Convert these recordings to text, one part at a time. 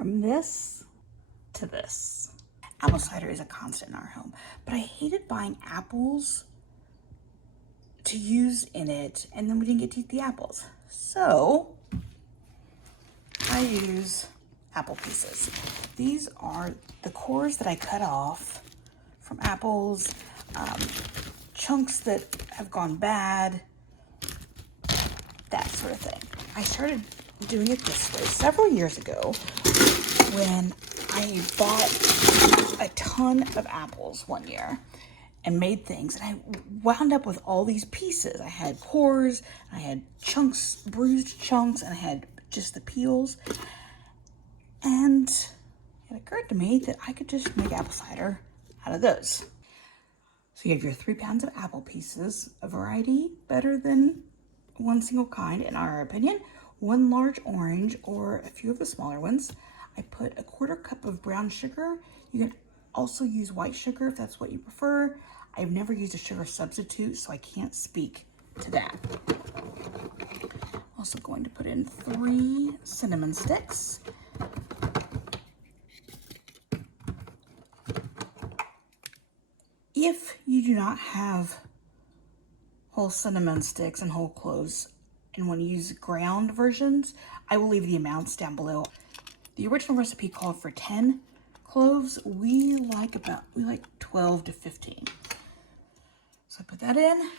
from this to this. Apple cider is a constant in our home, but I hated buying apples to use in it, and then we didn't get to eat the apples. So I use apple pieces. These are the cores that I cut off from apples, chunks that have gone bad, that sort of thing. I started doing it this way several years ago when I bought a ton of apples one year and made things, and I wound up with all these pieces. I had cores, I had chunks, bruised chunks, and I had just the peels. And it occurred to me that I could just make apple cider out of those. So you have your 3 pounds of apple pieces, a variety better than one single kind in our opinion, 1 large orange or a few of the smaller ones. I put a 1/4 cup of brown sugar. You can also use white sugar if that's what you prefer. I've never used a sugar substitute, so I can't speak to that. I'm also going to put in 3 cinnamon sticks. If you do not have whole cinnamon sticks and whole cloves and want to use ground versions, I will leave the amounts down below. The original recipe called for 10 cloves. We like 12 to 15. So I put that in,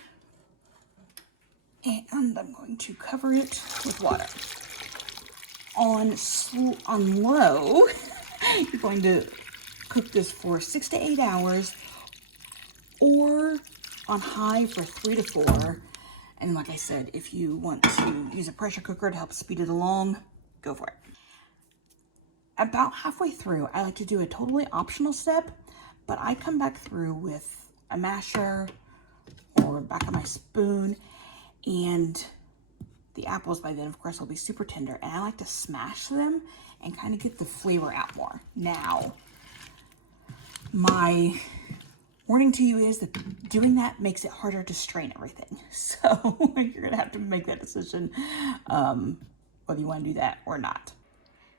and I'm going to cover it with water. On low, you're going to cook this for 6 to 8 hours, or on high for 3 to 4. And like I said, if you want to use a pressure cooker to help speed it along, go for it. About halfway through, I like to do a totally optional step, but I come back through with a masher or back of my spoon, and the apples by then, of course, will be super tender, and I like to smash them and kind of get the flavor out more. Now, my warning to you is that doing that makes it harder to strain everything. So you're gonna have to make that decision whether you want to do that or not.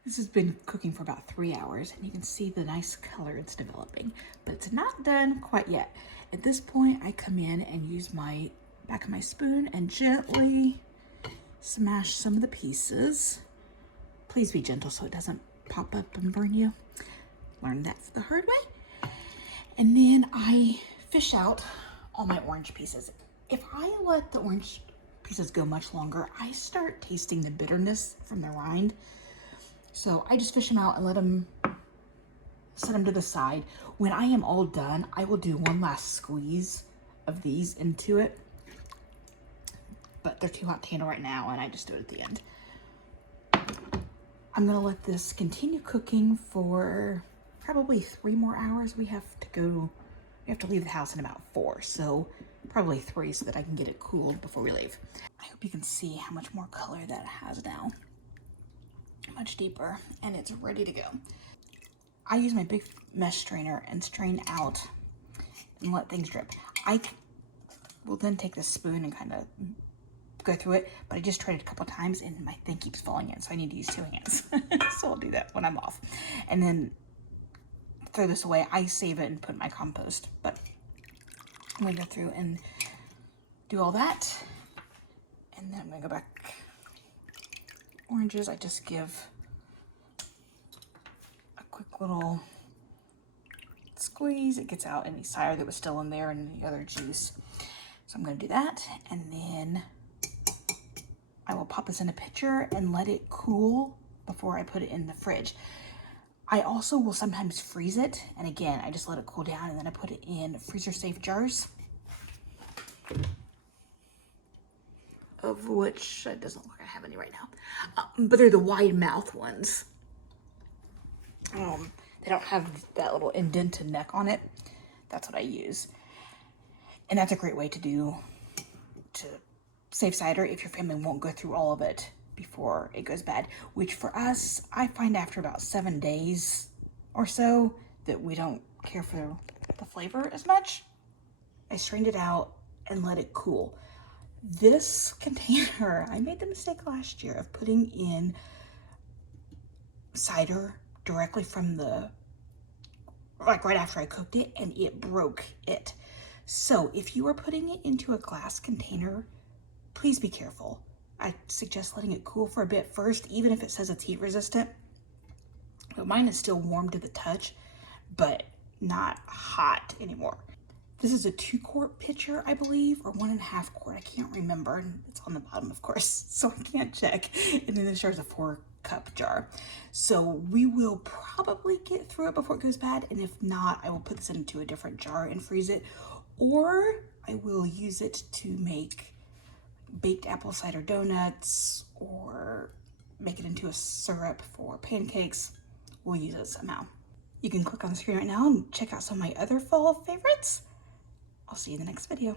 This has been cooking for about 3 hours, and you can see the nice color it's developing, but it's not done quite yet. At this point, I come in and use my back of my spoon and gently smash some of the pieces. Please be gentle so it doesn't pop up and burn you. Learned that the hard way. And then I fish out all my orange pieces. If I let the orange pieces go much longer, I start tasting the bitterness from the rind. So I just fish them out and set them to the side. When I am all done, I will do one last squeeze of these into it. But they're too hot to handle right now, and I just do it at the end. I'm gonna let this continue cooking for probably 3 more hours. We have to leave the house in about 4, so probably 3 so that I can get it cooled before we leave. I hope you can see how much more color that has now. Much deeper, and it's ready to go. I use my big mesh strainer and strain out and let things drip. I will then take this spoon and kind of go through it, but I just tried it a couple times and my thing keeps falling in, so I need to use 2 hands. So I'll do that when I'm off. And then throw this away. I save it and put it in my compost, but I'm gonna go through and do all that. And then I'm gonna go back. Oranges, I just give a quick little squeeze. It gets out any cider that was still in there and any other juice. So I'm gonna do that, and then I will pop this in a pitcher and let it cool before I put it in the fridge. I also will sometimes freeze it, and again, I just let it cool down, and then I put it in freezer safe jars, of which it doesn't look like I have any right now, but they're the wide mouth ones. They don't have that little indented neck on it. That's what I use, and that's a great way to save cider if your family won't go through all of it before it goes bad, which for us, I find after about 7 days or so that we don't care for the flavor as much. I strained it out and let it cool. This container, I made the mistake last year of putting in cider directly from the, like right after I cooked it, and it broke it. So if you are putting it into a glass container, please be careful. I suggest letting it cool for a bit first, even if it says it's heat resistant. But mine is still warm to the touch, but not hot anymore. This is a 2-quart pitcher, I believe, or 1.5 quart. I can't remember. It's on the bottom, of course, so I can't check. And then this jar is a 4-cup jar. So we will probably get through it before it goes bad. And if not, I will put this into a different jar and freeze it. Or I will use it to make baked apple cider donuts or make it into a syrup for pancakes. We'll use it somehow. You can click on the screen right now and check out some of my other fall favorites. I'll see you in the next video.